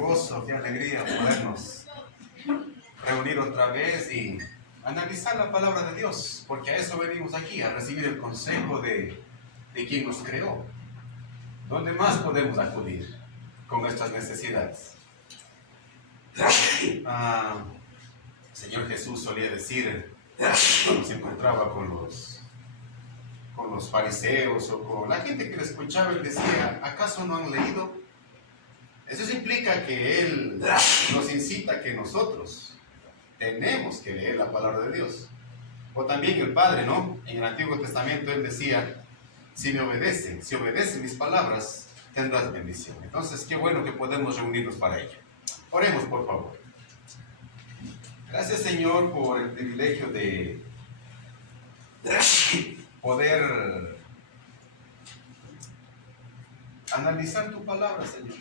gozo, qué alegría podernos reunir otra vez y analizar la palabra de Dios, porque a eso venimos aquí, a recibir el consejo de quien nos creó. ¿Dónde más podemos acudir con nuestras necesidades? Señor Jesús solía decir, cuando se encontraba con los fariseos o con la gente que le escuchaba, él decía: ¿acaso no han leído? Eso implica que Él nos incita a que nosotros tenemos que leer la palabra de Dios. O también el Padre, ¿no? En el Antiguo Testamento Él decía: si obedecen mis palabras, tendrás bendición. Entonces, qué bueno que podemos reunirnos para ello. Oremos, por favor. Gracias, Señor, por el privilegio de poder analizar tu palabra, Señor.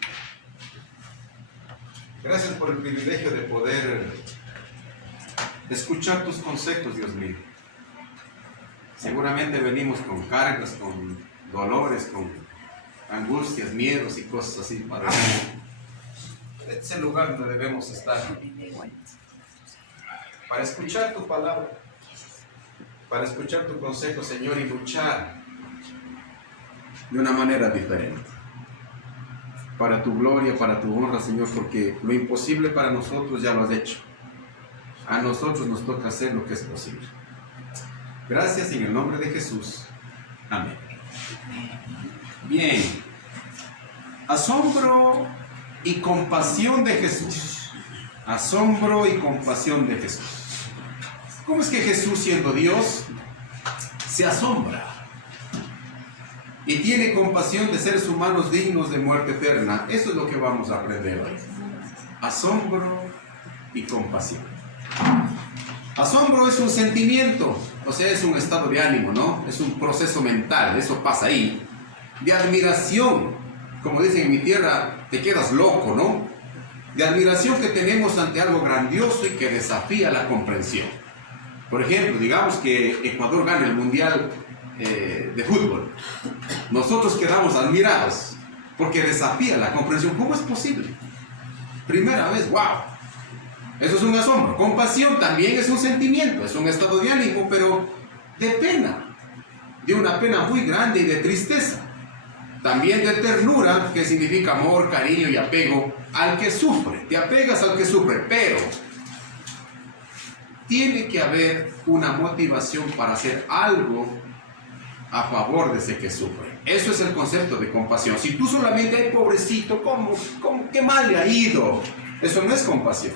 Gracias por el privilegio de poder escuchar tus conceptos, Dios mío. Seguramente venimos con cargas, con dolores, con angustias, miedos y cosas así, Padre. Este es el lugar donde debemos estar para escuchar tu palabra, para escuchar tu consejo, Señor, y luchar de una manera diferente. Para tu gloria, para tu honra, Señor, porque lo imposible para nosotros ya lo has hecho. A nosotros nos toca hacer lo que es posible. Gracias en el nombre de Jesús. Amén. Bien. Asombro y compasión de Jesús. Asombro y compasión de Jesús. ¿Cómo es que Jesús, siendo Dios, se asombra y tiene compasión de seres humanos dignos de muerte eterna? Eso es lo que vamos a aprender hoy. Asombro y compasión. Asombro es un sentimiento, o sea, es un estado de ánimo, ¿no? Es un proceso mental, eso pasa ahí. De admiración, como dicen en mi tierra, te quedas loco, ¿no? De admiración que tenemos ante algo grandioso y que desafía la comprensión. Por ejemplo, digamos que Ecuador gana el Mundial de fútbol. Nosotros quedamos admirados porque desafía la comprensión. ¿Cómo es posible? Primera vez, ¡wow! Eso es un asombro. Compasión también es un sentimiento, es un estado de ánimo, pero de pena, de una pena muy grande y de tristeza. También de ternura, que significa amor, cariño y apego al que sufre. Te apegas al que sufre, pero tiene que haber una motivación para hacer algo a favor de ese que sufre. Eso es el concepto de compasión. Si tú solamente, ay, pobrecito, ¿cómo qué mal le ha ido? Eso no es compasión.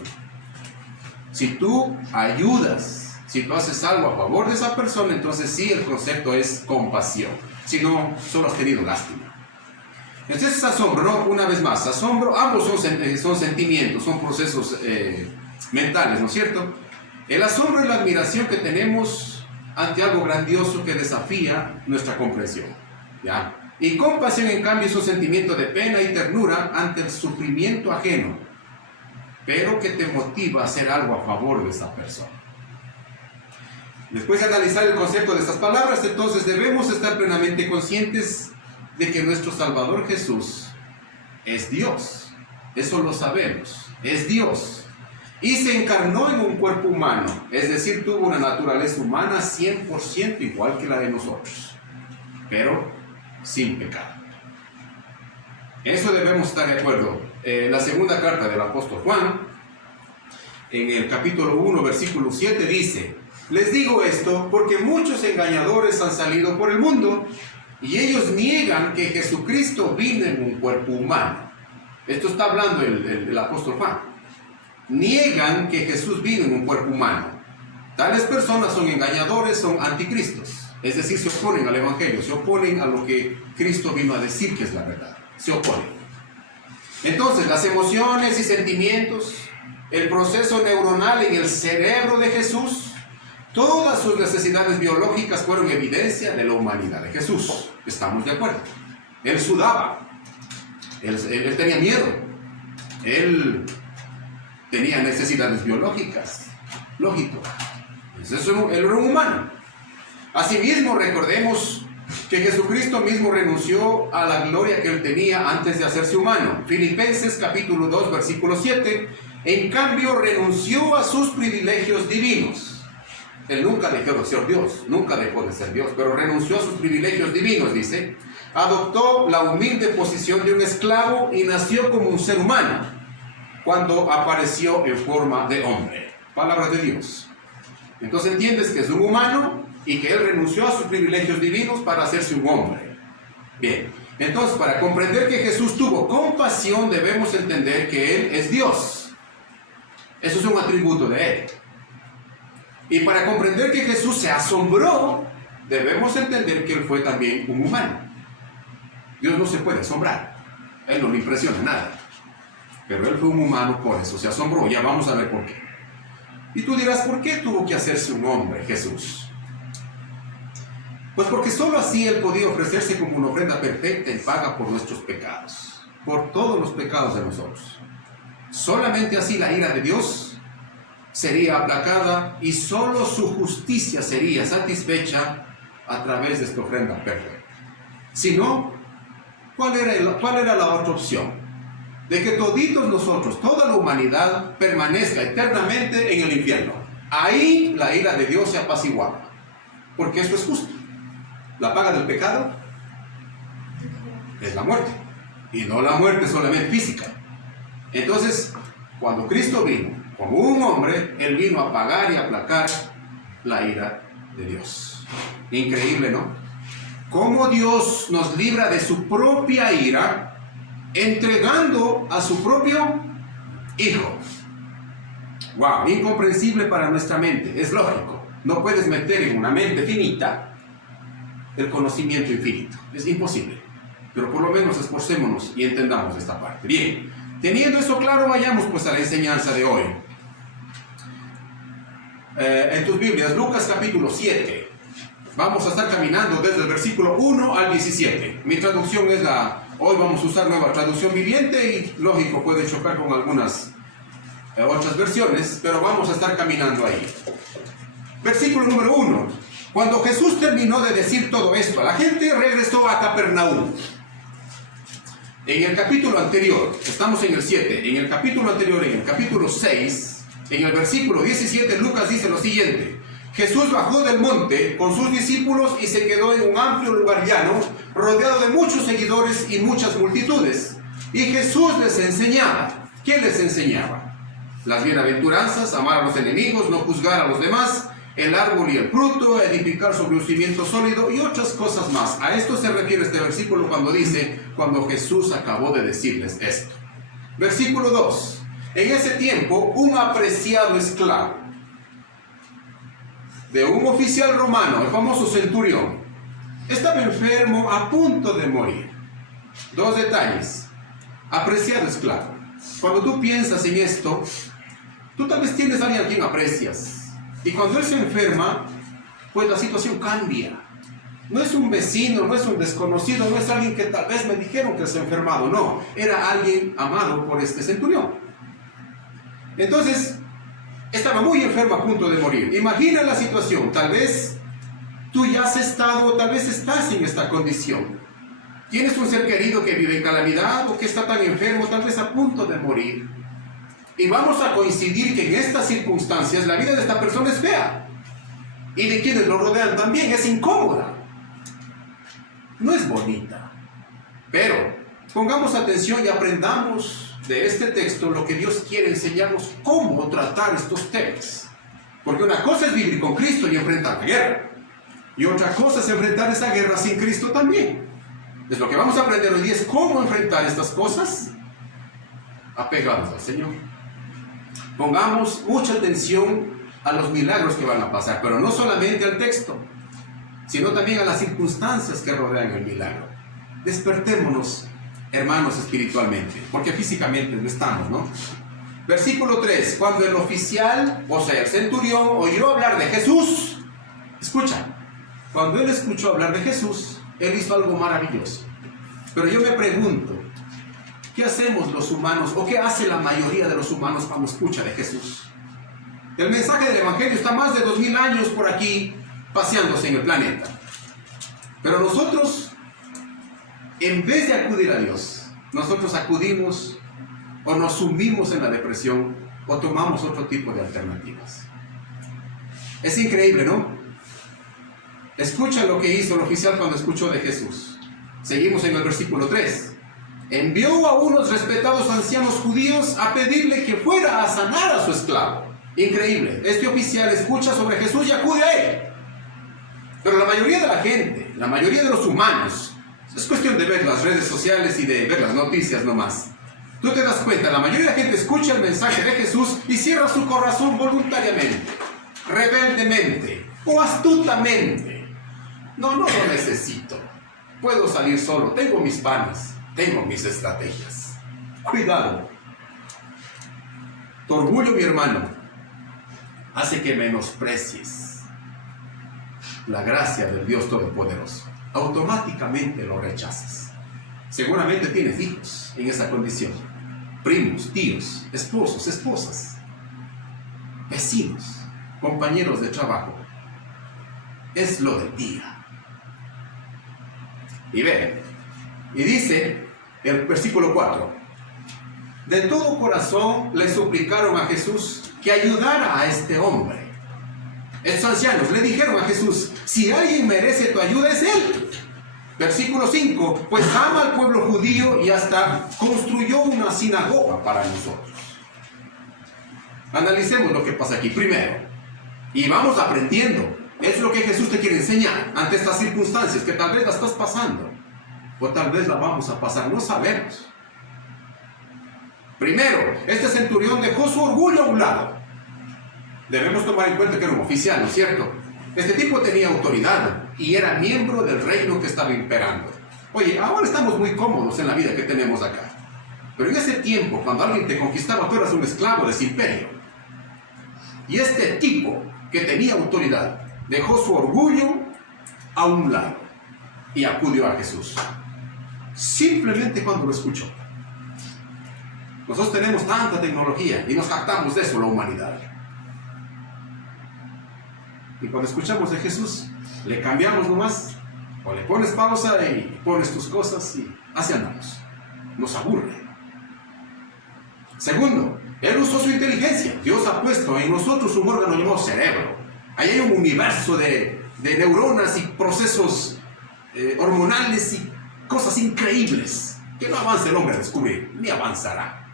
Si tú ayudas, si tú haces algo a favor de esa persona, entonces sí, el concepto es compasión. Si no, solo has tenido lástima. Entonces es asombro, ¿no? Una vez más, asombro, ambos son sentimientos, son procesos mentales, ¿no es cierto? El asombro es la admiración que tenemos ante algo grandioso que desafía nuestra comprensión, ¿ya? Y compasión, en cambio, es un sentimiento de pena y ternura ante el sufrimiento ajeno, pero que te motiva a hacer algo a favor de esa persona. Después de analizar el concepto de estas palabras, entonces debemos estar plenamente conscientes de que nuestro Salvador Jesús es Dios. Eso lo sabemos, es Dios. Y se encarnó en un cuerpo humano, es decir, tuvo una naturaleza humana 100% igual que la de nosotros, pero sin pecado. Eso debemos estar de acuerdo. La segunda carta del apóstol Juan, en el capítulo 1, versículo 7, dice: les digo esto porque muchos engañadores han salido por el mundo y ellos niegan que Jesucristo vino en un cuerpo humano. Esto está hablando el apóstol Juan. Niegan que Jesús vino en un cuerpo humano. Tales personas son engañadores, son anticristos. Es decir, se oponen al Evangelio, se oponen a lo que Cristo vino a decir que es la verdad. Se oponen. Entonces, las emociones y sentimientos, el proceso neuronal en el cerebro de Jesús, todas sus necesidades biológicas fueron evidencia de la humanidad de Jesús. ¿Estamos de acuerdo? Él sudaba, él tenía miedo, él tenía necesidades biológicas, lógico. Entonces, él era un humano. Asimismo, recordemos que Jesucristo mismo renunció a la gloria que él tenía antes de hacerse humano. Filipenses capítulo 2, versículo 7. En cambio, renunció a sus privilegios divinos. Él nunca dejó de ser Dios, nunca dejó de ser Dios, pero renunció a sus privilegios divinos, dice. Adoptó la humilde posición de un esclavo y nació como un ser humano cuando apareció en forma de hombre. Palabra de Dios. Entonces entiendes que es un humano y que él renunció a sus privilegios divinos para hacerse un hombre. Bien, entonces para comprender que Jesús tuvo compasión debemos entender que él es Dios. Eso es un atributo de él. Y para comprender que Jesús se asombró, debemos entender que él fue también un humano. Dios no se puede asombrar. Él no le impresiona nada. Pero él fue un humano, por eso se asombró. Ya vamos a ver por qué. Y tú dirás, ¿por qué tuvo que hacerse un hombre Jesús? Pues porque solo así él podía ofrecerse como una ofrenda perfecta en paga por nuestros pecados. Por todos los pecados de nosotros. Solamente así la ira de Dios sería aplacada y solo su justicia sería satisfecha a través de esta ofrenda perfecta. Si no, ¿cuál era la otra opción? De que toditos nosotros, toda la humanidad, permanezca eternamente en el infierno. Ahí la ira de Dios se apaciguaba, porque eso es justo. La paga del pecado es la muerte, y no la muerte solamente física. Entonces, cuando Cristo vino como un hombre, él vino a pagar y aplacar la ira de Dios. Increíble, ¿no? Cómo Dios nos libra de su propia ira entregando a su propio Hijo. Wow, incomprensible para nuestra mente. Es lógico. No puedes meter en una mente finita el conocimiento infinito. Es imposible. Pero por lo menos esforcémonos y entendamos esta parte. Bien, teniendo eso claro, vayamos pues a la enseñanza de hoy. En tus Biblias, Lucas capítulo 7. Vamos a estar caminando desde el versículo 1 al 17. Mi traducción es hoy vamos a usar nueva traducción viviente y lógico puede chocar con algunas otras versiones, pero vamos a estar caminando ahí. Versículo número 1. Cuando Jesús terminó de decir todo esto, la gente regresó a Capernaum. En el capítulo anterior, estamos en el 7, en el capítulo anterior, en el capítulo 6, en el versículo 17, Lucas dice lo siguiente. Jesús bajó del monte con sus discípulos y se quedó en un amplio lugar llano, rodeado de muchos seguidores y muchas multitudes. Y Jesús les enseñaba. ¿Qué les enseñaba? Las bienaventuranzas, amar a los enemigos, no juzgar a los demás, el árbol y el fruto, edificar sobre un cimiento sólido y otras cosas más. A esto se refiere este versículo cuando dice, cuando Jesús acabó de decirles esto. Versículo 2. En ese tiempo, un apreciado esclavo de un oficial romano, el famoso centurión, estaba enfermo a punto de morir. Dos detalles. Apreciado esclavo. Cuando tú piensas en esto, tú tal vez tienes a alguien a quien aprecias. Y cuando él se enferma, pues la situación cambia. No es un vecino, no es un desconocido, no es alguien que tal vez me dijeron que se ha enfermado. No, era alguien amado por este centurión. Entonces, estaba muy enfermo a punto de morir. Imagina la situación. Tal vez tú ya has estado, tal vez estás en esta condición. Tienes un ser querido que vive en calamidad o que está tan enfermo, tal vez a punto de morir. Y vamos a coincidir que en estas circunstancias la vida de esta persona es fea. Y de quienes lo rodean también es incómoda. No es bonita. Pero pongamos atención y aprendamos de este texto lo que Dios quiere enseñarnos cómo tratar estos temas. Porque una cosa es vivir con Cristo y enfrentar la guerra. Y otra cosa es enfrentar esa guerra sin Cristo también. Es lo que vamos a aprender hoy día, es cómo enfrentar estas cosas apegados al Señor. Pongamos mucha atención a los milagros que van a pasar, pero no solamente al texto, sino también a las circunstancias que rodean el milagro. Despertémonos, hermanos, espiritualmente, porque físicamente no estamos, ¿no? Versículo 3. Cuando el oficial, o sea, el centurión, oyó hablar de Jesús, escucha, cuando él escuchó hablar de Jesús, él hizo algo maravilloso. Pero yo me pregunto, ¿qué hacemos los humanos, o qué hace la mayoría de los humanos cuando escucha de Jesús? El mensaje del Evangelio está más de 2000 años por aquí, paseándose en el planeta. Pero nosotros, en vez de acudir a Dios, nosotros acudimos o nos sumimos en la depresión o tomamos otro tipo de alternativas. Es increíble, ¿no? Escucha lo que hizo el oficial cuando escuchó de Jesús. Seguimos en el versículo 3. Envió a unos respetados ancianos judíos a pedirle que fuera a sanar a su esclavo. Increíble. Este oficial escucha sobre Jesús y acude a él. Pero la mayoría de la gente, la mayoría de los humanos, es cuestión de ver las redes sociales y de ver las noticias nomás. Tú te das cuenta, la mayoría de la gente escucha el mensaje de Jesús y cierra su corazón voluntariamente, rebeldemente o astutamente. No lo necesito. Puedo salir solo, tengo mis panas, tengo mis estrategias. Cuidado. Tu orgullo, mi hermano, hace que menosprecies la gracia del Dios Todopoderoso. Automáticamente lo rechazas. Seguramente tienes hijos en esa condición. Primos, tíos, esposos, esposas, vecinos, compañeros de trabajo. Es lo del día. Y ve, y dice el versículo 4: de todo corazón le suplicaron a Jesús que ayudara a este hombre. Estos ancianos le dijeron a Jesús: si alguien merece tu ayuda es él. Versículo 5: pues ama al pueblo judío y hasta construyó una sinagoga para nosotros. Analicemos lo que pasa aquí primero y vamos aprendiendo. Es lo que Jesús te quiere enseñar ante estas circunstancias que tal vez la estás pasando o tal vez la vamos a pasar, no sabemos. Primero, este centurión dejó su orgullo a un lado. Debemos tomar en cuenta que era un oficial, ¿no es cierto? Este tipo tenía autoridad y era miembro del reino que estaba imperando. Oye, ahora estamos muy cómodos en la vida que tenemos acá. Pero en ese tiempo, cuando alguien te conquistaba, tú eras un esclavo de ese imperio. Y este tipo que tenía autoridad dejó su orgullo a un lado y acudió a Jesús. Simplemente cuando lo escuchó. Nosotros tenemos tanta tecnología y nos jactamos de eso, la humanidad. Y cuando escuchamos de Jesús, le cambiamos nomás, o le pones pausa y pones tus cosas y así andamos. Nos aburre. Segundo, Él usó su inteligencia. Dios ha puesto en nosotros un órgano llamado cerebro. Ahí hay un universo de neuronas y procesos hormonales y cosas increíbles que no avanza el hombre a descubrir, ni avanzará.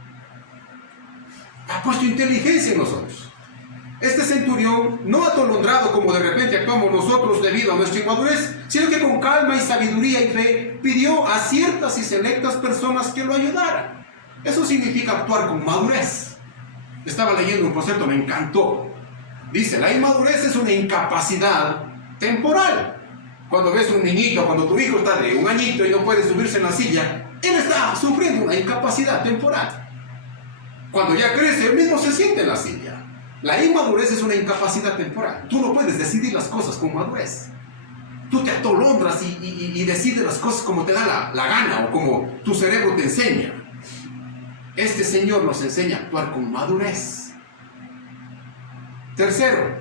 Ha puesto inteligencia en nosotros. Este centurión, no atolondrado como de repente actuamos nosotros debido a nuestra inmadurez, sino que con calma y sabiduría y fe pidió a ciertas y selectas personas que lo ayudaran. Eso significa actuar con madurez. Estaba leyendo un concepto, me encantó. Dice, la inmadurez es una incapacidad temporal. Cuando ves un niñito, cuando tu hijo está de 1 añito y no puede subirse en la silla, él está sufriendo una incapacidad temporal. Cuando ya crece, él mismo se siente en la silla. La inmadurez es una incapacidad temporal. Tú no puedes decidir las cosas con madurez. Tú te atolondras y decides las cosas como te da la gana o como tu cerebro te enseña. Este Señor nos enseña a actuar con madurez. Tercero,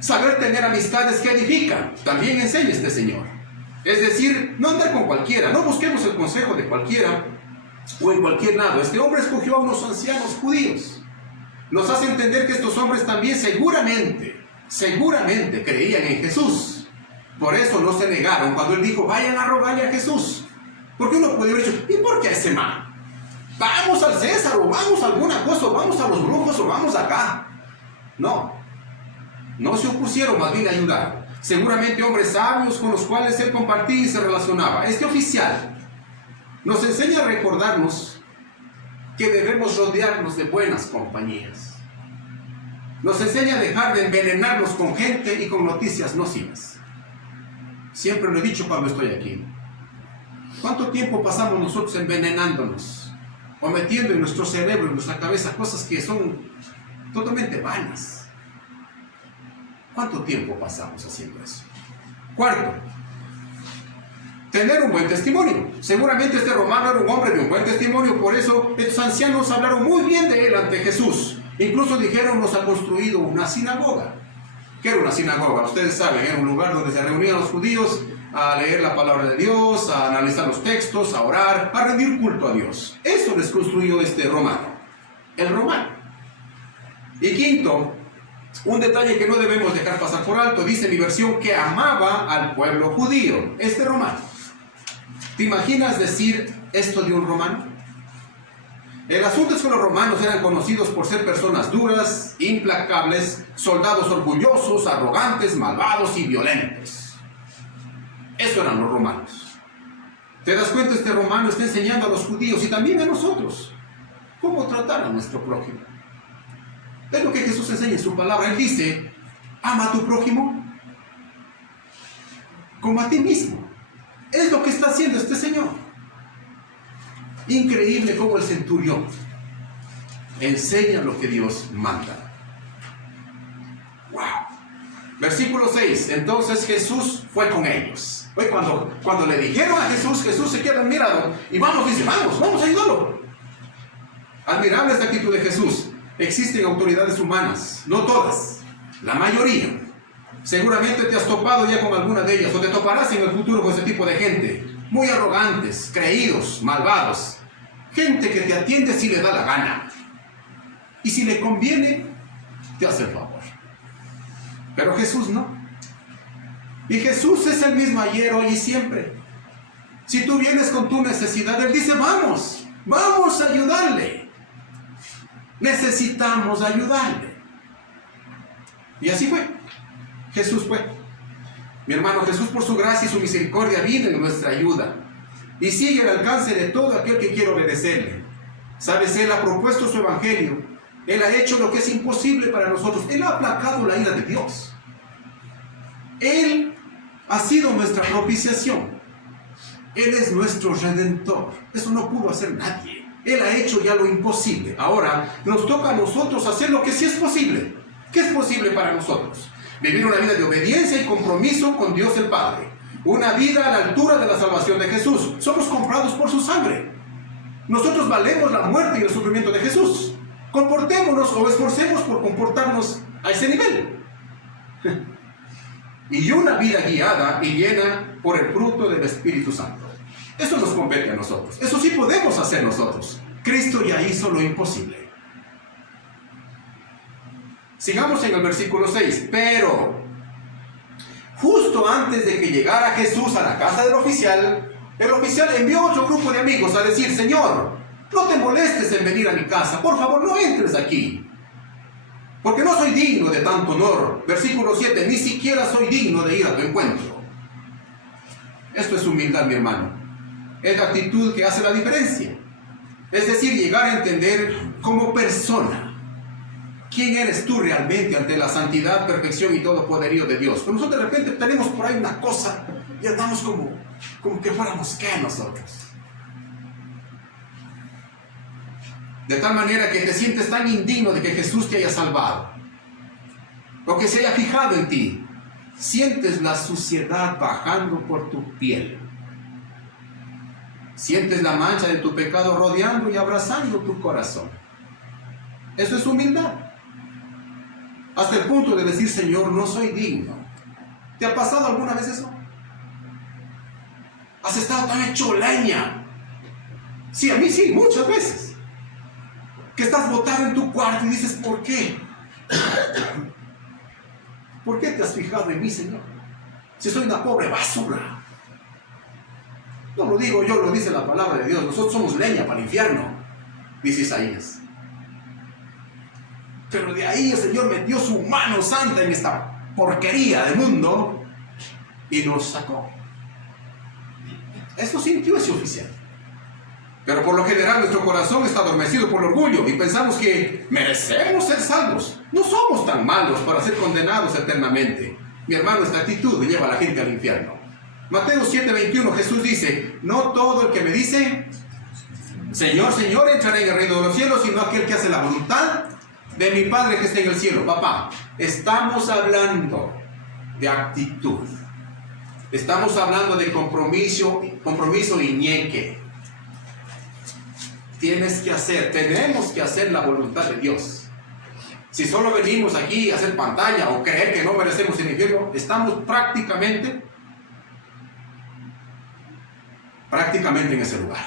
saber tener amistades que edifican. También enseña este Señor. Es decir, no andar con cualquiera. No busquemos el consejo de cualquiera o en cualquier lado. Este hombre escogió a unos ancianos judíos. Nos hace entender que estos hombres también seguramente creían en Jesús. Por eso no se negaron cuando él dijo, vayan a rogarle a Jesús. Porque uno puede haber dicho, ¿y por qué a ese man? Vamos al César, o vamos a alguna cosa, o vamos a los brujos, o vamos acá. No se opusieron, más bien ayudaron. Seguramente hombres sabios con los cuales él compartía y se relacionaba. Este oficial nos enseña a recordarnos que debemos rodearnos de buenas compañías. Nos enseña a dejar de envenenarnos con gente y con noticias nocivas. Siempre lo he dicho cuando estoy aquí. ¿Cuánto tiempo pasamos nosotros envenenándonos o metiendo en nuestro cerebro, en nuestra cabeza, cosas que son totalmente vanas? ¿Cuánto tiempo pasamos haciendo eso? Cuarto, tener un buen testimonio. Seguramente este romano era un hombre de un buen testimonio, por eso estos ancianos hablaron muy bien de él ante Jesús. Incluso dijeron, nos ha construido una sinagoga. ¿Qué era una sinagoga? Ustedes saben, era un lugar donde se reunían los judíos a leer la palabra de Dios, a analizar los textos, a orar, a rendir culto a Dios. Eso les construyó este romano, el romano. Y quinto, un detalle que no debemos dejar pasar por alto, dice mi versión que amaba al pueblo judío, este romano. ¿Te imaginas decir esto de un romano? El asunto es que los romanos eran conocidos por ser personas duras, implacables, soldados orgullosos, arrogantes, malvados y violentos. Eso eran los romanos. ¿Te das cuenta? Este romano está enseñando a los judíos y también a nosotros cómo tratar a nuestro prójimo. Es lo que Jesús enseña en su palabra. Él dice, ama a tu prójimo como a ti mismo. Es lo que está haciendo este Señor. Increíble cómo el centurión enseña lo que Dios manda. ¡Wow! Versículo 6. Entonces Jesús fue con ellos. Hoy cuando le dijeron a Jesús, Jesús se queda admirado y dice, vamos a ayudarlo. Admirable esta actitud de Jesús. Existen autoridades humanas, no todas, la mayoría. Seguramente te has topado ya con alguna de ellas o te toparás en el futuro con ese tipo de gente. Muy arrogantes, creídos, malvados. Gente que te atiende si le da la gana. Y si le conviene, te hace el favor. Pero Jesús no. Y Jesús es el mismo ayer, hoy y siempre. Si tú vienes con tu necesidad, Él dice, vamos a ayudarle. Necesitamos ayudarle. Y así fue. Jesús fue. Mi hermano, Jesús por su gracia y su misericordia vino en nuestra ayuda. Y sigue el alcance de todo aquel que quiere obedecerle. Sabes, Él ha propuesto su evangelio. Él ha hecho lo que es imposible para nosotros. Él ha aplacado la ira de Dios. Él ha sido nuestra propiciación. Él es nuestro redentor. Eso no pudo hacer nadie. Él ha hecho ya lo imposible. Ahora nos toca a nosotros hacer lo que sí es posible. ¿Qué es posible para nosotros? Vivir una vida de obediencia y compromiso con Dios el Padre. Una vida a la altura de la salvación de Jesús. Somos comprados por su sangre. Nosotros valemos la muerte y el sufrimiento de Jesús. Comportémonos o esforcemos por comportarnos a ese nivel. Y una vida guiada y llena por el fruto del Espíritu Santo. Eso nos compete a nosotros. Eso sí podemos hacer nosotros. Cristo ya hizo lo imposible. Sigamos en el versículo 6. Pero, justo antes de que llegara Jesús a la casa del oficial, el oficial envió a otro grupo de amigos a decir, Señor, no te molestes en venir a mi casa. Por favor, no entres aquí. Porque no soy digno de tanto honor. Versículo 7. Ni siquiera soy digno de ir a tu encuentro. Esto es humildad, mi hermano. Es la actitud que hace la diferencia. Es decir, llegar a entender como persona quién eres tú realmente ante la santidad, perfección y todo poderío de Dios. Pero nosotros de repente tenemos por ahí una cosa y andamos como que fuéramos ¿qué nosotros? De tal manera que te sientes tan indigno de que Jesús te haya salvado o que se haya fijado en ti. Sientes la suciedad bajando por tu piel. Sientes la mancha de tu pecado rodeando y abrazando tu corazón. Eso es humildad. Hasta el punto de decir, Señor, no soy digno. ¿Te ha pasado alguna vez eso? ¿Has estado tan hecho leña? Sí, a mí sí, muchas veces. Que estás botado en tu cuarto y dices, ¿por qué? ¿Por qué te has fijado en mí, Señor? Si soy una pobre basura. No lo digo yo, lo dice la palabra de Dios. Nosotros somos leña para el infierno, dice Isaías. Pero de ahí el Señor metió su mano santa en esta porquería de mundo y nos sacó. Esto sintió ese oficial. Pero por lo general nuestro corazón está adormecido por el orgullo y pensamos que merecemos ser salvos. No somos tan malos para ser condenados eternamente. Mi hermano, esta actitud lleva a la gente al infierno. Mateo 7:21, Jesús dice, no todo el que me dice, Señor, Señor, entrará en el reino de los cielos, sino aquel que hace la voluntad de mi Padre que está en el cielo. Papá, estamos hablando de actitud. Estamos hablando de compromiso y ñeque. Tenemos que hacer la voluntad de Dios. Si solo venimos aquí a hacer pantalla o creer que no merecemos el infierno, estamos prácticamente prácticamente en ese lugar.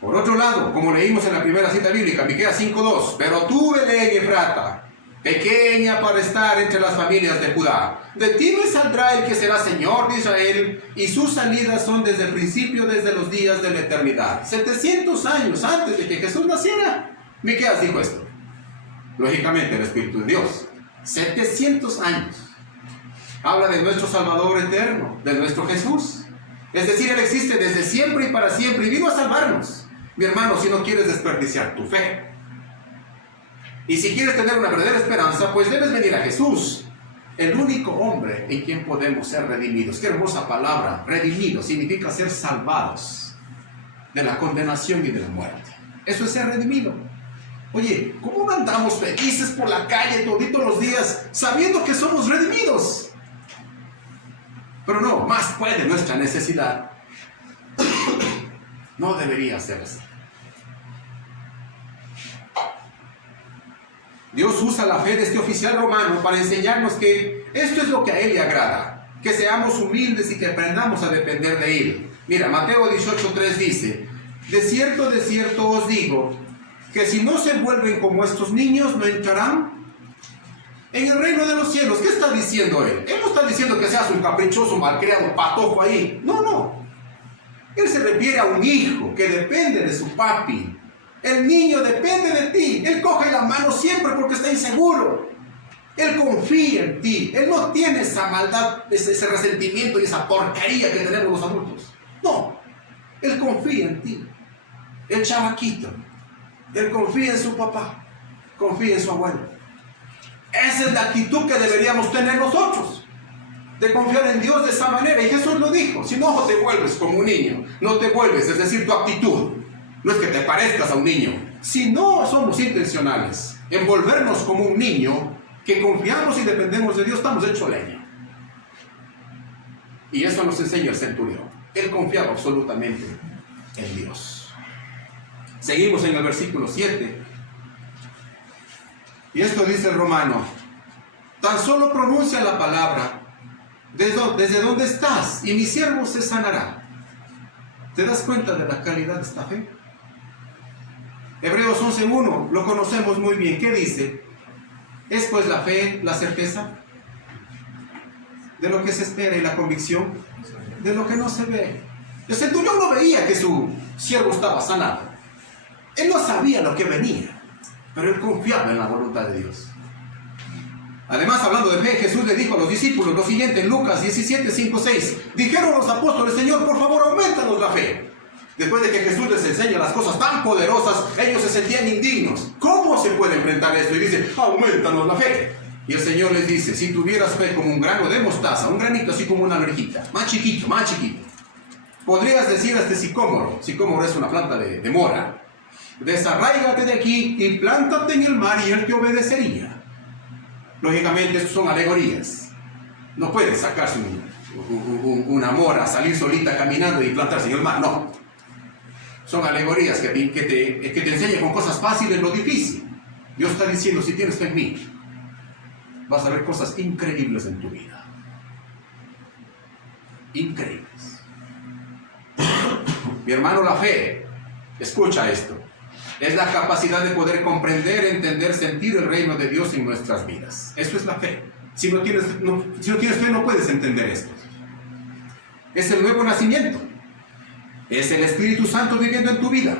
Por otro lado, como leímos en la primera cita bíblica, Miqueas 5:2, pero tú, Belén Efrata, pequeña para estar entre las familias de Judá, de ti me saldrá el que será Señor de Israel, y sus salidas son desde el principio, desde los días de la eternidad. 700 años antes de que Jesús naciera, Miqueas dijo esto. Lógicamente, el Espíritu de Dios. 700 años. Habla de nuestro Salvador eterno, de nuestro Jesús. Es decir, Él existe desde siempre y para siempre y vino a salvarnos. Mi hermano, si no quieres desperdiciar tu fe, y si quieres tener una verdadera esperanza, pues debes venir a Jesús, el único hombre en quien podemos ser redimidos. Qué hermosa palabra. Redimidos significa ser salvados de la condenación y de la muerte. Eso es ser redimido. Oye, ¿cómo no andamos felices por la calle toditos los días sabiendo que somos redimidos? Pero no, más puede nuestra necesidad. No debería ser así. Dios usa la fe de este oficial romano para enseñarnos que esto es lo que a Él le agrada, que seamos humildes y que aprendamos a depender de Él. Mira, Mateo 18:3 dice, de cierto os digo, que si no se vuelven como estos niños, no entrarán en el reino de los cielos. ¿Qué está diciendo Él? Él no está diciendo que seas un caprichoso, malcriado, patojo ahí. No. Él se refiere a un hijo que depende de su papi. El niño depende de ti. Él coge la mano siempre porque está inseguro. Él confía en ti. Él no tiene esa maldad, ese resentimiento y esa porquería que tenemos los adultos. No. Él confía en ti. El chamaquito. Él confía en su papá. Confía en su abuelo. Esa es la actitud que deberíamos tener nosotros. De confiar en Dios de esa manera. Y Jesús lo dijo. Si no te vuelves como un niño. No te vuelves, es decir, tu actitud. No es que te parezcas a un niño. Si no somos intencionales en volvernos como un niño, que confiamos y dependemos de Dios, estamos hechos leña. Y eso nos enseña el centurión. Él confiaba absolutamente en Dios. Seguimos en el versículo 7. Y esto dice el romano. Tan solo pronuncia la palabra. Desde donde estás, y mi siervo se sanará. ¿Te das cuenta de la calidad de esta fe? Hebreos 11:1, lo conocemos muy bien. ¿Qué dice? ¿Es pues la fe la certeza de lo que se espera y la convicción de lo que no se ve? El centurión no veía que su siervo estaba sanado. Él no sabía lo que venía, pero él confiaba en la voluntad de Dios. Además, hablando de fe, Jesús le dijo a los discípulos lo siguiente en Lucas 17:5-6. Dijeron los apóstoles, Señor, por favor, aumentanos la fe. Después de que Jesús les enseña las cosas tan poderosas, ellos se sentían indignos. ¿Cómo se puede enfrentar esto? Y dice, aumentanos la fe. Y el Señor les dice, si tuvieras fe como un grano de mostaza, un granito así como una alverjita, más chiquito, podrías decir a este sicómoro es una planta de mora, desarráigate de aquí y plántate en el mar y él te obedecería. Lógicamente, estos son alegorías. No puedes sacarse una mora, salir solita caminando y plantarse en el mar, no. Son alegorías que te enseñan con cosas fáciles lo difícil. Dios está diciendo, si tienes fe en mí, vas a ver cosas increíbles en tu vida. Increíbles. Mi hermano, la fe, escucha esto, es la capacidad de poder comprender, entender, sentir el reino de Dios en nuestras vidas. Eso es la fe. Si no tienes fe, no puedes entender esto. Es el nuevo nacimiento. Es el Espíritu Santo viviendo en tu vida.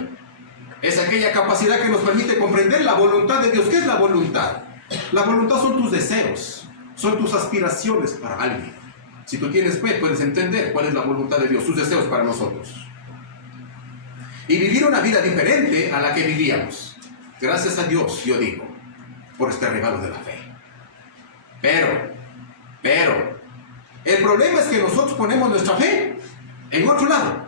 Es aquella capacidad que nos permite comprender la voluntad de Dios. ¿Qué es la voluntad? La voluntad son tus deseos, son tus aspiraciones para alguien. Si tú tienes fe, puedes entender cuál es la voluntad de Dios, sus deseos para nosotros. Y vivir una vida diferente a la que vivíamos. Gracias a Dios, yo digo, por este regalo de la fe. Pero, el problema es que nosotros ponemos nuestra fe en otro lado.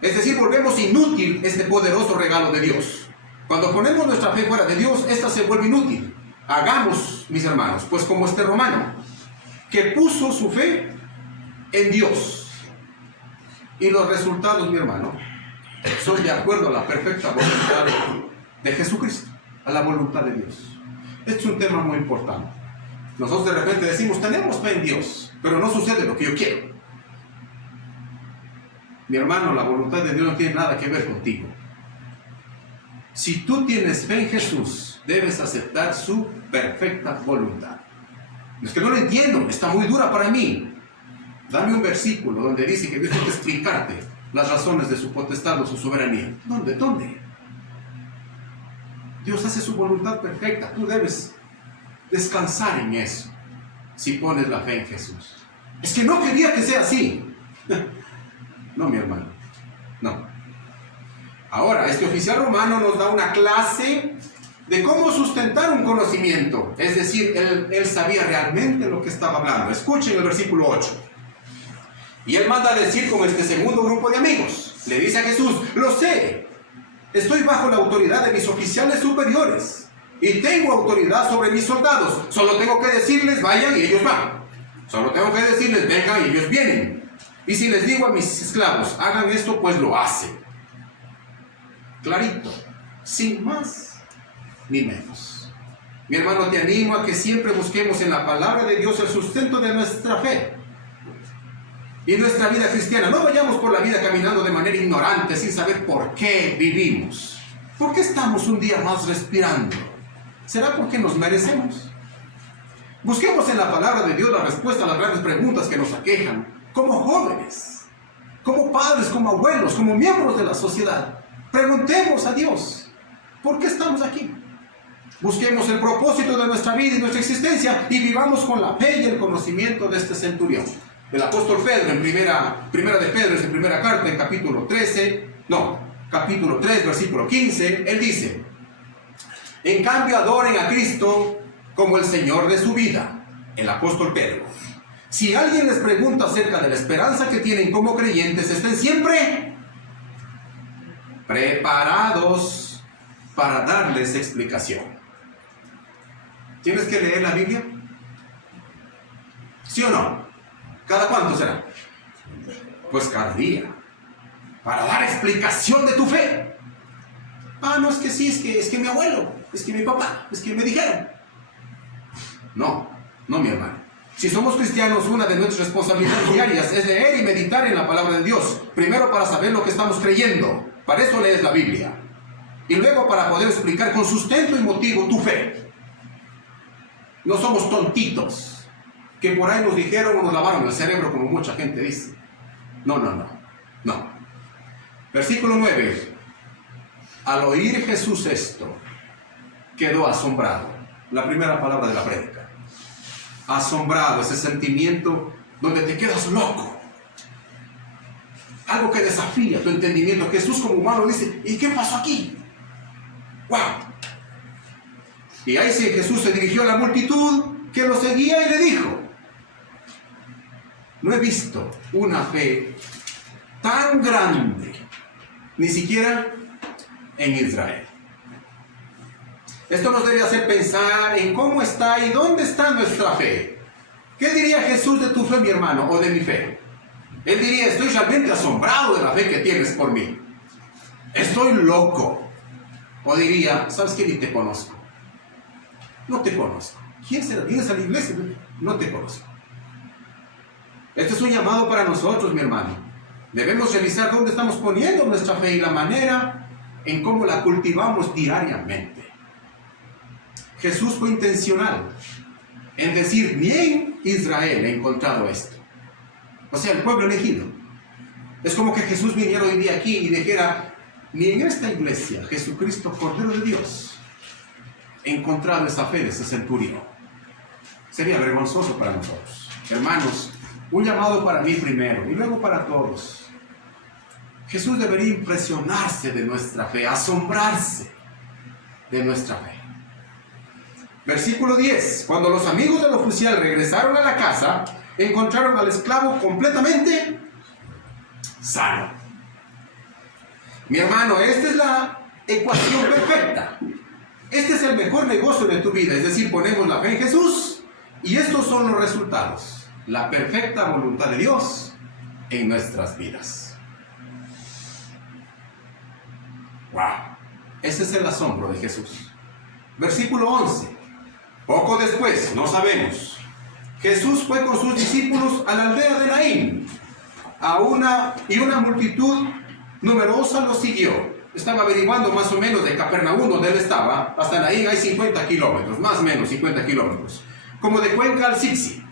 Es decir, volvemos inútil este poderoso regalo de Dios. Cuando ponemos nuestra fe fuera de Dios, esta se vuelve inútil. Hagamos, mis hermanos, pues como este romano, que puso su fe en Dios. Y los resultados, mi hermano, son de acuerdo a la perfecta voluntad de Jesucristo, a la voluntad de Dios. Este es un tema muy importante. Nosotros de repente decimos, tenemos fe en Dios, pero no sucede lo que yo quiero. Mi hermano, la voluntad de Dios no tiene nada que ver contigo. Si tú tienes fe en Jesús, debes aceptar su perfecta voluntad. Es que no lo entiendo, está muy dura para mí. Dame un versículo donde dice que Dios tiene que explicarte las razones de su potestad o su soberanía. ¿Dónde? ¿Dónde? Dios hace su voluntad perfecta. Tú debes descansar en eso si pones la fe en Jesús. Es que no quería que sea así. No, mi hermano, no. Ahora, este oficial romano nos da una clase de cómo sustentar un conocimiento. Es decir, él sabía realmente lo que estaba hablando. Escuchen el versículo 8. Y él manda a decir con este segundo grupo de amigos. Le dice a Jesús: lo sé, estoy bajo la autoridad de mis oficiales superiores y tengo autoridad sobre mis soldados. Solo tengo que decirles vayan y ellos van. Solo tengo que decirles vengan y ellos vienen. Y si les digo a mis esclavos hagan esto, pues lo hacen. Clarito, sin más ni menos. Mi hermano, te animo a que siempre busquemos en la palabra de Dios el sustento de nuestra fe y nuestra vida cristiana. No vayamos por la vida caminando de manera ignorante, sin saber por qué vivimos. ¿Por qué estamos un día más respirando? ¿Será porque nos merecemos? Busquemos en la palabra de Dios la respuesta a las grandes preguntas que nos aquejan, como jóvenes, como padres, como abuelos, como miembros de la sociedad. Preguntemos a Dios, ¿por qué estamos aquí? Busquemos el propósito de nuestra vida y nuestra existencia y vivamos con la fe y el conocimiento de este centurión. El apóstol Pedro, en primera de Pedro, en su primera carta, en capítulo 3, versículo 15, él dice: en cambio adoren a Cristo como el Señor de su vida. El apóstol Pedro: si alguien les pregunta acerca de la esperanza que tienen como creyentes, estén siempre preparados para darles explicación. ¿Tienes que leer la Biblia? ¿Sí o no? ¿Cada cuánto será? Pues cada día. Para dar explicación de tu fe. Ah, no, es que sí, es que mi abuelo, es que mi papá, es que me dijeron. No, mi hermano. Si somos cristianos, una de nuestras responsabilidades diarias es leer y meditar en la palabra de Dios. Primero para saber lo que estamos creyendo. Para eso lees la Biblia. Y luego para poder explicar con sustento y motivo tu fe. No somos tontitos que por ahí nos dijeron o nos lavaron el cerebro, como mucha gente dice. No. Versículo 9. Al oír Jesús esto, quedó asombrado. La primera palabra de la prédica. Asombrado, ese sentimiento donde te quedas loco. Algo que desafía tu entendimiento. Jesús como humano dice: ¿y qué pasó aquí? ¡Wow! Y ahí sí, Jesús se dirigió a la multitud que lo seguía y le dijo: no he visto una fe tan grande, ni siquiera en Israel. Esto nos debe hacer pensar en cómo está y dónde está nuestra fe. ¿Qué diría Jesús de tu fe, mi hermano, o de mi fe? Él diría: estoy realmente asombrado de la fe que tienes por mí. Estoy loco. O diría: ¿sabes qué? Ni te conozco. No te conozco. ¿Quién será? ¿Vienes a la iglesia? No te conozco. Este es un llamado para nosotros, mi hermano. Debemos revisar dónde estamos poniendo nuestra fe y la manera en cómo la cultivamos diariamente. Jesús fue intencional en decir: ni en Israel he encontrado esto. O sea, el pueblo elegido. Es como que Jesús viniera hoy día aquí y dijera: ni en esta iglesia, Jesucristo, Cordero de Dios, he encontrado esa fe de ese centurión. Sería vergonzoso para nosotros. Hermanos, un llamado para mí primero y luego para todos. Jesús debería impresionarse de nuestra fe, asombrarse de nuestra fe. Versículo 10. Cuando los amigos del oficial regresaron a la casa, encontraron al esclavo completamente sano. Mi hermano, esta es la ecuación perfecta. Este es el mejor negocio de tu vida. Es decir, ponemos la fe en Jesús y estos son los resultados. La perfecta voluntad de Dios en nuestras vidas. ¡Wow! Ese es el asombro de Jesús. Versículo 11. Poco después, no sabemos, Jesús fue con sus discípulos a la aldea de Naín, y una multitud numerosa lo siguió. Estaba averiguando más o menos de Capernaum, donde él estaba, hasta Naín hay 50 kilómetros, más o menos 50 kilómetros, como de Cuenca al Sixi.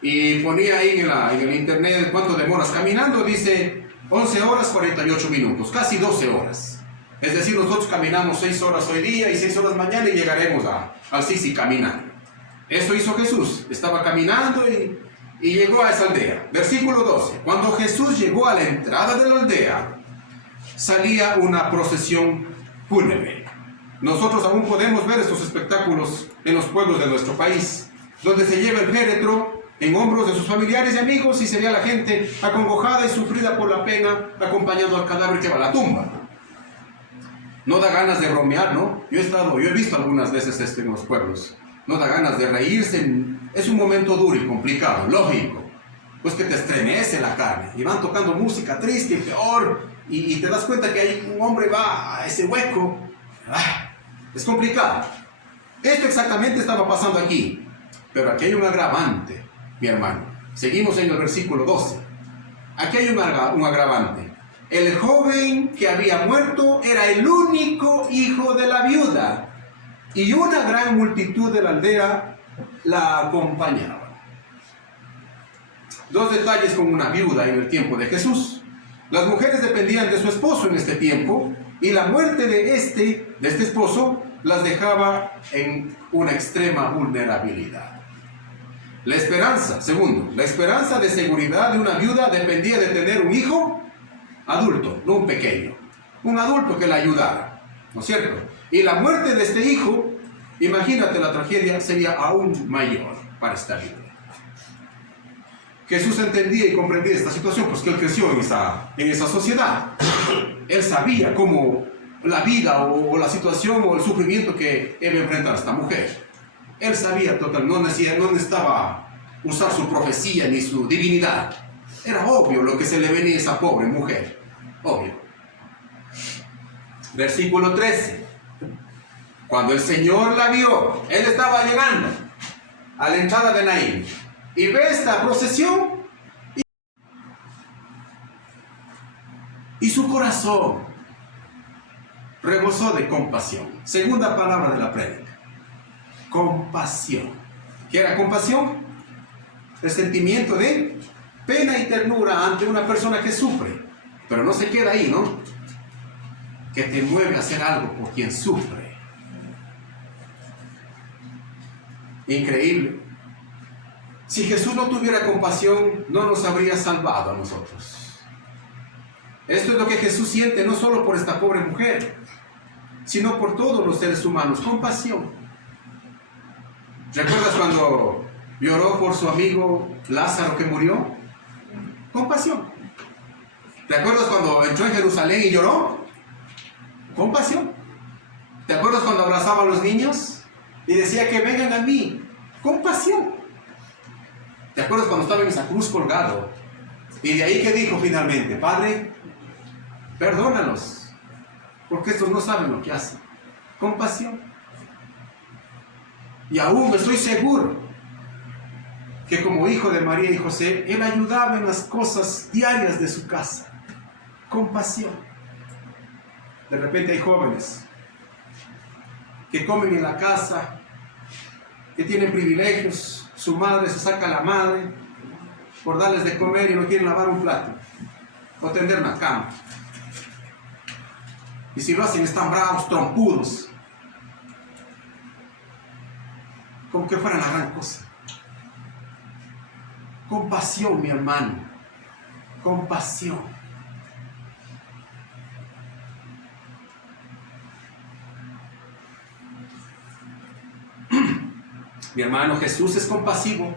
Y ponía ahí en el internet cuánto demoras caminando, dice 11 horas 48 minutos, casi 12 horas. Es decir, nosotros caminamos 6 horas hoy día y 6 horas mañana y llegaremos al Sixi caminando. Eso hizo Jesús, estaba caminando y llegó a esa aldea. Versículo 12, cuando Jesús llegó a la entrada de la aldea, salía una procesión fúnebre. Nosotros aún podemos ver estos espectáculos en los pueblos de nuestro país, donde se lleva el féretro en hombros de sus familiares y amigos y se ve a la gente acongojada y sufrida por la pena, acompañando al cadáver que va a la tumba. No da ganas de bromear, ¿no? Yo he visto algunas veces esto en los pueblos. No da ganas de reírse. Es un momento duro y complicado, lógico. Pues que te estremece la carne y van tocando música triste y peor. Y te das cuenta que hay un hombre va a ese hueco. Es complicado. Esto exactamente estaba pasando aquí. Pero aquí hay un agravante, mi hermano. Seguimos en el versículo 12. Aquí hay un agravante. El joven que había muerto era el único hijo de la viuda. Y una gran multitud de la aldea la acompañaba. Dos detalles con una viuda en el tiempo de Jesús. Las mujeres dependían de su esposo en este tiempo y la muerte de este esposo las dejaba en una extrema vulnerabilidad. La esperanza, segundo, la esperanza de seguridad de una viuda dependía de tener un hijo adulto, no un pequeño, un adulto que la ayudara, ¿no es cierto? Y la muerte de este hijo, imagínate, la tragedia sería aún mayor para esta viuda. Jesús entendía y comprendía esta situación, pues que él creció en esa sociedad. Él sabía cómo la vida o la situación o el sufrimiento que iba a enfrentar esta mujer. Él sabía total, no necesitaba usar su profecía ni su divinidad. Era obvio lo que se le venía a esa pobre mujer. Obvio. Versículo 13. Cuando el Señor la vio, él estaba llegando a la entrada de Naín. Y ve esta procesión y su corazón rebosó de compasión. Segunda palabra de la prédica. Compasión. ¿Qué era compasión? El sentimiento de pena y ternura ante una persona que sufre. Pero no se queda ahí, ¿no? Que te mueve a hacer algo por quien sufre. Increíble. Si Jesús no tuviera compasión, no nos habría salvado a nosotros. Esto es lo que Jesús siente, no solo por esta pobre mujer, sino por todos los seres humanos. Compasión. ¿Recuerdas cuando lloró por su amigo Lázaro que murió? Compasión. ¿Te acuerdas cuando entró en Jerusalén y lloró? Compasión. ¿Te acuerdas cuando abrazaba a los niños y decía que vengan a mí? Compasión. ¿Te acuerdas cuando estaba en esa cruz colgado? Y de ahí que dijo finalmente, Padre, perdónalos, porque estos no saben lo que hacen. Compasión. Y aún estoy seguro que como hijo de María y José, él ayudaba en las cosas diarias de su casa. Compasión. De repente hay jóvenes que comen en la casa, que tienen privilegios. Su madre se saca a la madre por darles de comer y no quieren lavar un plato o tender una cama. Y si lo hacen están bravos, trompudos, como que fueran la gran cosa. Compasión, mi hermano, compasión. Mi hermano, Jesús es compasivo,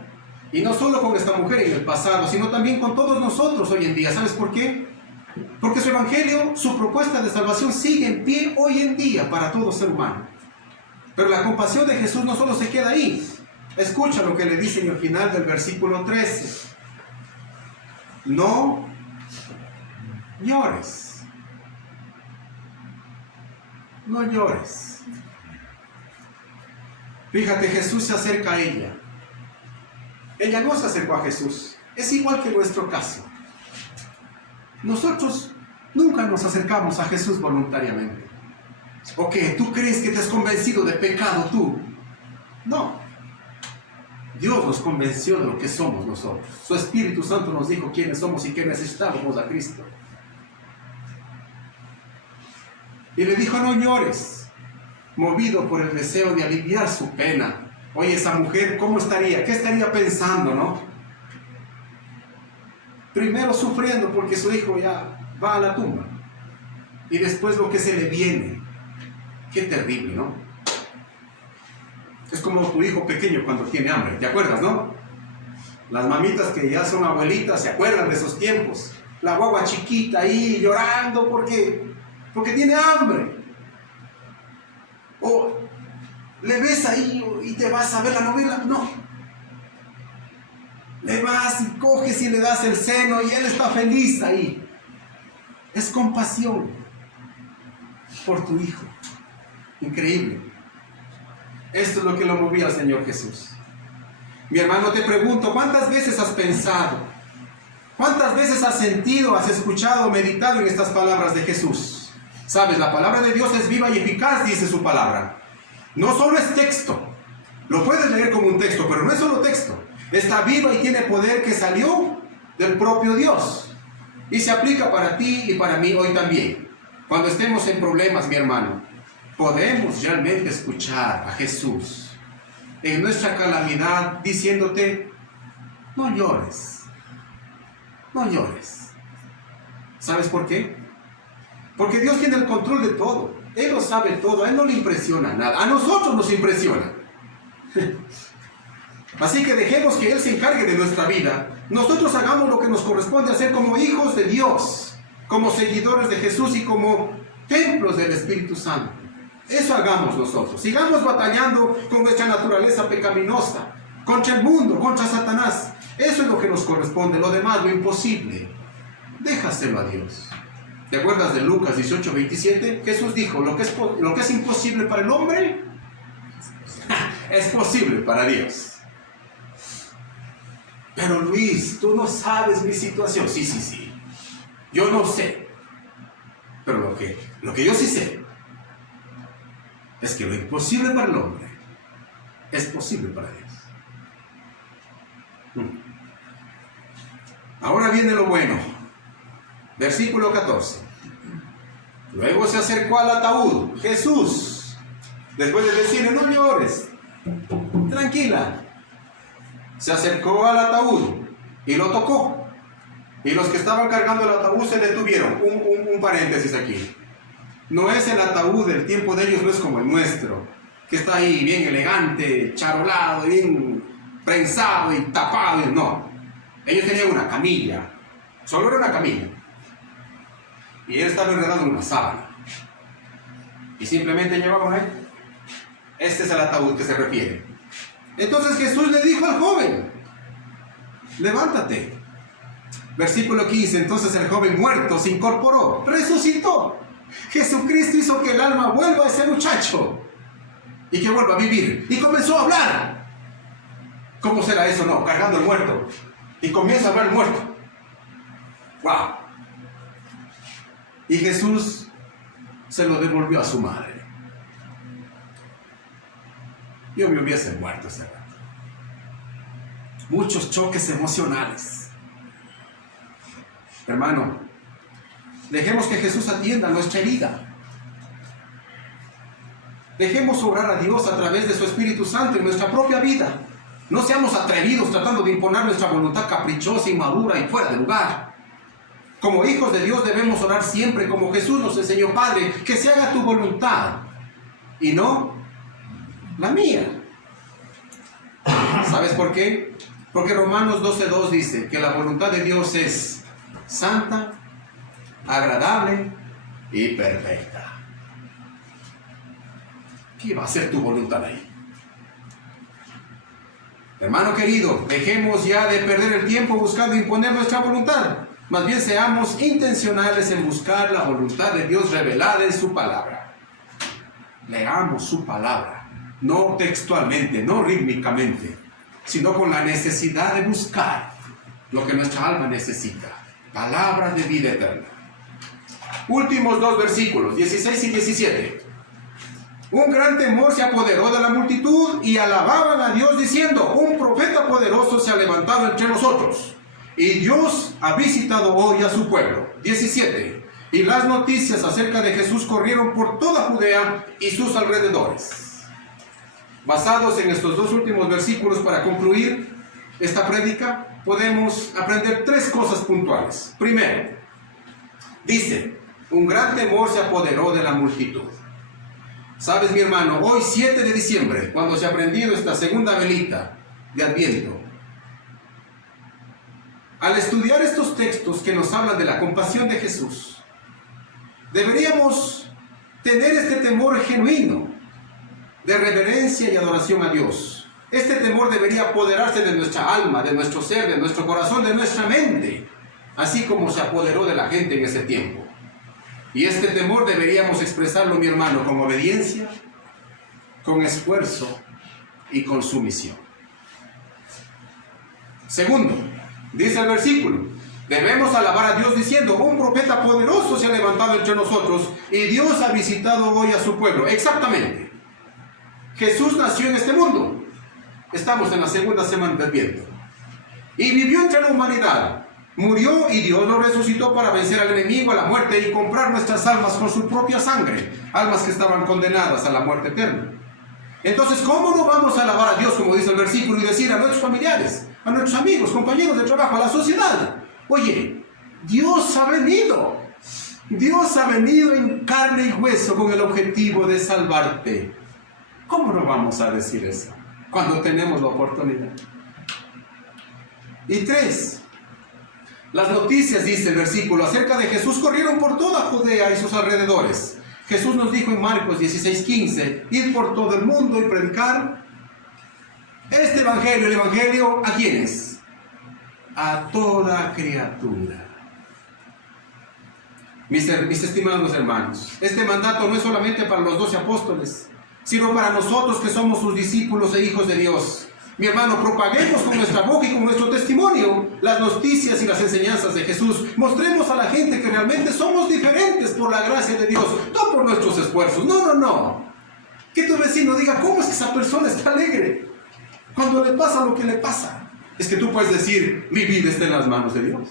y no solo con esta mujer en el pasado, sino también con todos nosotros hoy en día. ¿Sabes por qué? Porque su evangelio, su propuesta de salvación sigue en pie hoy en día para todo ser humano. Pero la compasión de Jesús no solo se queda ahí. Escucha lo que le dice en el final del versículo 13. No llores. No llores. Fíjate, Jesús se acerca a ella. Ella no se acercó a Jesús. Es igual que nuestro caso. Nosotros nunca nos acercamos a Jesús voluntariamente. ¿O qué? ¿Tú crees que te has convencido de pecado tú? No. Dios nos convenció de lo que somos nosotros. Su Espíritu Santo nos dijo quiénes somos y que necesitábamos a Cristo. Y le dijo, no llores, movido por el deseo de aliviar su pena. Oye, esa mujer, ¿cómo estaría? ¿Qué estaría pensando, no? Primero sufriendo porque su hijo ya va a la tumba. Y después lo que se le viene. Qué terrible, ¿no? Es como tu hijo pequeño cuando tiene hambre, ¿te acuerdas, no? Las mamitas que ya son abuelitas se acuerdan de esos tiempos. La guagua chiquita ahí llorando porque tiene hambre. O le ves ahí y te vas a ver la novela. No. Le vas y coges y le das el seno y él está feliz ahí. Es compasión por tu hijo. Increíble. Esto es lo que lo movía al Señor Jesús. Mi hermano, te pregunto, ¿cuántas veces has pensado? ¿Cuántas veces has sentido, has escuchado, meditado en estas palabras de Jesús? Sabes, la palabra de Dios es viva y eficaz, dice su palabra. No solo es texto. Lo puedes leer como un texto, pero no es solo texto. Está viva y tiene poder que salió del propio Dios. Y se aplica para ti y para mí hoy también. Cuando estemos en problemas, mi hermano, podemos realmente escuchar a Jesús en nuestra calamidad diciéndote, no llores, no llores. ¿Sabes por qué? Porque Dios tiene el control de todo. Él lo sabe todo, a Él no le impresiona nada. A nosotros nos impresiona. Así que dejemos que Él se encargue de nuestra vida. Nosotros hagamos lo que nos corresponde hacer como hijos de Dios, como seguidores de Jesús y como templos del Espíritu Santo. Eso hagamos nosotros. Sigamos batallando con nuestra naturaleza pecaminosa, contra el mundo, contra Satanás. Eso es lo que nos corresponde. Lo demás, lo imposible, déjaselo a Dios. ¿Te acuerdas de Lucas 18:27? Jesús dijo, lo que es imposible para el hombre, es posible para Dios. Pero Luis, tú no sabes mi situación. Sí. Yo no sé. Pero lo que yo sí sé es que lo imposible para el hombre es posible para Dios. Ahora viene lo bueno. Versículo 14. Luego se acercó al ataúd Jesús, después de decirle, no llores, tranquila. Se acercó al ataúd y lo tocó. Y los que estaban cargando el ataúd se detuvieron. Un paréntesis aquí. No es el ataúd, el tiempo de ellos no es como el nuestro, que está ahí bien elegante, charolado, bien prensado y tapado. No. Ellos tenían una camilla. Solo era una camilla. Y él estaba enredado en una sábana. Y simplemente llevaban ahí. Este es el ataúd que se refiere. Entonces Jesús le dijo al joven, levántate. Versículo 15, entonces el joven muerto se incorporó, resucitó. Jesucristo hizo que el alma vuelva a ese muchacho y que vuelva a vivir. Y comenzó a hablar. ¿Cómo será eso? No, cargando el muerto. Y comienza a hablar el muerto. ¡Wow! Y Jesús se lo devolvió a su madre. Yo me hubiese muerto ese rato. Muchos choques emocionales. Hermano, dejemos que Jesús atienda nuestra herida. Dejemos obrar a Dios a través de su Espíritu Santo en nuestra propia vida. No seamos atrevidos tratando de imponer nuestra voluntad caprichosa, inmadura y fuera de lugar. Como hijos de Dios debemos orar siempre como Jesús nos enseñó, Padre, que se haga tu voluntad y no la mía. ¿Sabes por qué? Porque Romanos 12:2 dice que la voluntad de Dios es santa, agradable y perfecta. ¿Qué va a ser tu voluntad ahí? Hermano querido, dejemos ya de perder el tiempo buscando imponer nuestra voluntad. Más bien seamos intencionales en buscar la voluntad de Dios revelada en su palabra. Leamos su palabra, no textualmente, no rítmicamente, sino con la necesidad de buscar lo que nuestra alma necesita. Palabra de vida eterna. Últimos dos versículos, 16 y 17. Un gran temor se apoderó de la multitud y alababan a Dios diciendo: un profeta poderoso se ha levantado entre nosotros, y Dios ha visitado hoy a su pueblo. 17. Y las noticias acerca de Jesús corrieron por toda Judea y sus alrededores. Basados en estos dos últimos versículos, para concluir esta prédica, podemos aprender tres cosas puntuales. Primero, dice: un gran temor se apoderó de la multitud. Sabes, mi hermano, hoy 7 de diciembre, cuando se ha prendido esta segunda velita de Adviento, al estudiar estos textos que nos hablan de la compasión de Jesús, deberíamos tener este temor genuino de reverencia y adoración a Dios. Este temor debería apoderarse de nuestra alma, de nuestro ser, de nuestro corazón, de nuestra mente, así como se apoderó de la gente en ese tiempo. Y este temor deberíamos expresarlo, mi hermano, con obediencia, con esfuerzo y con sumisión. Segundo, dice el versículo: debemos alabar a Dios diciendo: un profeta poderoso se ha levantado entre nosotros y Dios ha visitado hoy a su pueblo. Exactamente. Jesús nació en este mundo. Estamos en la segunda semana del Adviento. Y vivió entre la humanidad. Murió y Dios lo resucitó para vencer al enemigo, a la muerte, y comprar nuestras almas con su propia sangre. Almas que estaban condenadas a la muerte eterna. Entonces, ¿cómo no vamos a alabar a Dios, como dice el versículo, y decir a nuestros familiares, a nuestros amigos, compañeros de trabajo, a la sociedad: oye, Dios ha venido. Dios ha venido en carne y hueso con el objetivo de salvarte? ¿Cómo no vamos a decir eso cuando tenemos la oportunidad? Y tres, las noticias, dice el versículo, acerca de Jesús corrieron por toda Judea y sus alrededores. Jesús nos dijo en Marcos 16:15: id por todo el mundo y predicar este evangelio. ¿El evangelio a quiénes? A toda criatura. Mis estimados hermanos, este mandato no es solamente para los 12 apóstoles, sino para nosotros que somos sus discípulos e hijos de Dios. Mi hermano, propaguemos con nuestra boca y con nuestro testimonio las noticias y las enseñanzas de Jesús. Mostremos a la gente que realmente somos diferentes por la gracia de Dios, no por nuestros esfuerzos. No. Que tu vecino diga: ¿cómo es que esa persona está alegre cuando le pasa lo que le pasa? Es que tú puedes decir: mi vida está en las manos de Dios.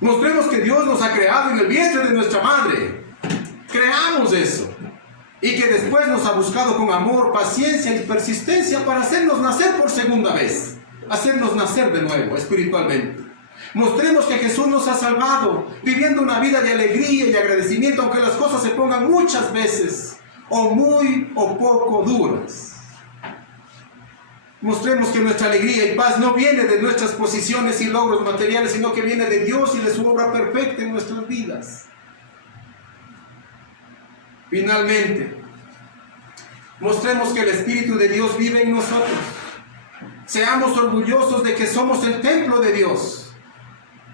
Mostremos que Dios nos ha creado en el vientre de nuestra madre. Creamos eso. Y que después nos ha buscado con amor, paciencia y persistencia para hacernos nacer por segunda vez. Hacernos nacer de nuevo, espiritualmente. Mostremos que Jesús nos ha salvado, viviendo una vida de alegría y agradecimiento, aunque las cosas se pongan muchas veces, o muy o poco duras. Mostremos que nuestra alegría y paz no viene de nuestras posiciones y logros materiales, sino que viene de Dios y de su obra perfecta en nuestras vidas. Finalmente, mostremos que el Espíritu de Dios vive en nosotros. Seamos orgullosos de que somos el templo de Dios.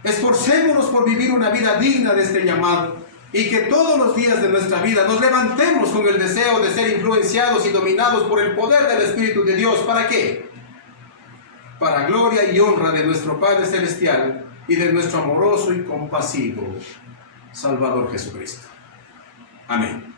Esforcémonos por vivir una vida digna de este llamado, y que todos los días de nuestra vida nos levantemos con el deseo de ser influenciados y dominados por el poder del Espíritu de Dios. ¿Para qué? Para gloria y honra de nuestro Padre Celestial y de nuestro amoroso y compasivo Salvador Jesucristo. Amén.